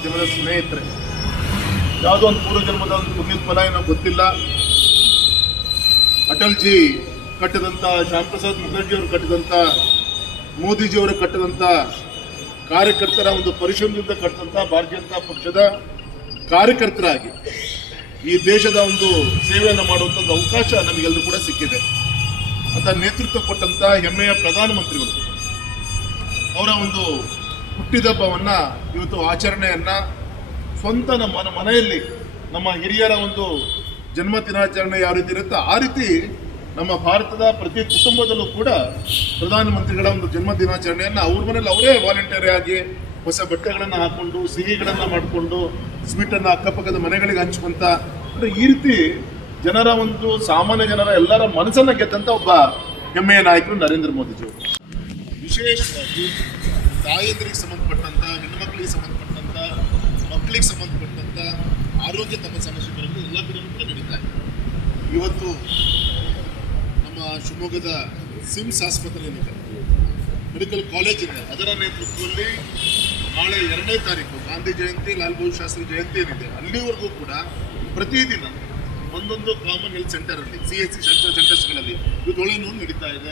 ಮಾಧ್ಯಮದ ಸ್ನೇಹಿತರೆ, ಯಾವುದೋ ಒಂದು ಪೂರ್ವ ಜನ್ಮದ ಒಂದು ಪುಣ್ಯದ ಫಲ ಏನೋ ಗೊತ್ತಿಲ್ಲ. ಅಟಲ್ಜಿ ಕಟ್ಟಿದಂಥ ಶ್ಯಾಮ್ ಪ್ರಸಾದ್ ಮುಖರ್ಜಿ ಅವರು ಕಟ್ಟಿದಂಥ ಮೋದಿಜಿಯವರು ಕಟ್ಟಿದಂಥ ಕಾರ್ಯಕರ್ತರ ಒಂದು ಪರಿಶ್ರಮದಿಂದ ಕಟ್ಟಿದಂಥ ಭಾರತೀಯ ಜನತಾ ಪಕ್ಷದ ಕಾರ್ಯಕರ್ತರಾಗಿ ಈ ದೇಶದ ಒಂದು ಸೇವೆಯನ್ನು ಮಾಡುವಂಥ ಒಂದು ಅವಕಾಶ ನಮಗೆಲ್ಲರೂ ಕೂಡ ಸಿಕ್ಕಿದೆ. ಅಂತ ನೇತೃತ್ವ ಕೊಟ್ಟಂತ ಹೆಮ್ಮೆಯ ಪ್ರಧಾನಮಂತ್ರಿಗಳು, ಅವರ ಒಂದು ಹುಟ್ಟಿದಬ್ಬವನ್ನ ಇವತ್ತು ಆಚರಣೆಯನ್ನ ಸ್ವಂತ ನಮ್ಮ ಮನ- ಮನೆಯಲ್ಲಿ ನಮ್ಮ ಹಿರಿಯರ ಒಂದು ಜನ್ಮ ದಿನಾಚರಣೆ ಯಾವ ರೀತಿ ಇರುತ್ತೋ, ಆ ರೀತಿ ನಮ್ಮ ಭಾರತದ ಪ್ರತಿ ಕುಟುಂಬದಲ್ಲೂ ಕೂಡ ಪ್ರಧಾನಮಂತ್ರಿಗಳ ಒಂದು ಜನ್ಮ ದಿನಾಚರಣೆಯನ್ನು ಅವ್ರ ಮನೇಲಿ ಅವರೇ ವಾಲಂಟಿಯರ್ ಆಗಿ ಹೊಸ ಬಟ್ಟೆಗಳನ್ನು ಹಾಕೊಂಡು, ಸಿಹಿಗಳನ್ನು ಮಾಡಿಕೊಂಡು ಸ್ವೀಟನ್ನು ಅಕ್ಕಪಕ್ಕದ ಮನೆಗಳಿಗೆ ಹಂಚ್ಕೊಂತ, ಅಂದ್ರೆ ಈ ರೀತಿ ಜನರ ಒಂದು ಸಾಮಾನ್ಯ ಜನರ ಎಲ್ಲರ ಮನಸ್ಸನ್ನ ಗೆದ್ದಂತ ಒಬ್ಬ ಹೆಮ್ಮೆಯ ನಾಯಕರು ನರೇಂದ್ರ ಮೋದಿಜಿಯವರು ವಿಶೇಷವಾಗಿ ತಾಯಂದಿರಿಗೆ ಸಂಬಂಧಪಟ್ಟಂತ ಹೆಣ್ಮಕ್ಳಿಗೆ ಸಂಬಂಧಪಟ್ಟಂತ, ಮಕ್ಕಳಿಗೆ ಸಂಬಂಧಪಟ್ಟಂತ ಆರೋಗ್ಯ ತಮ್ಮ ಸಮಸ್ಯೆಗಳನ್ನು ಎಲ್ಲ ಕಡೆಯೂ ಕೂಡ ನಡೀತಾ ಇದೆ. ಇವತ್ತು ನಮ್ಮ ಶಿವಮೊಗ್ಗದ ಸಿಮ್ಸ್ ಆಸ್ಪತ್ರೆ ಏನಿದೆ? ಮೆಡಿಕಲ್ ಕಾಲೇಜ್ ಇದೆ. ಅದರ ನೇತೃತ್ವದಲ್ಲಿ ನಾಳೆ ಎರಡನೇ ತಾರೀಕು ಗಾಂಧಿ ಜಯಂತಿ, ಲಾಲ್ ಬಹದ್ದೂರ್ ಶಾಸ್ತ್ರಿ ಜಯಂತಿ ಏನಿದೆ, ಅಲ್ಲಿವರೆಗೂ ಕೂಡ ಪ್ರತಿದಿನ ಒಂದೊಂದು ಕಾಮನ್ ಹೆಲ್ತ್ ಸೆಂಟರ್ ಅಲ್ಲಿ, ಸಿ ಎಸ್ ಸಿ ಸೆಂಟರ್ಸ್ಗಳಲ್ಲಿ ಇದು ನೋವು ನಡೀತಾ ಇದೆ.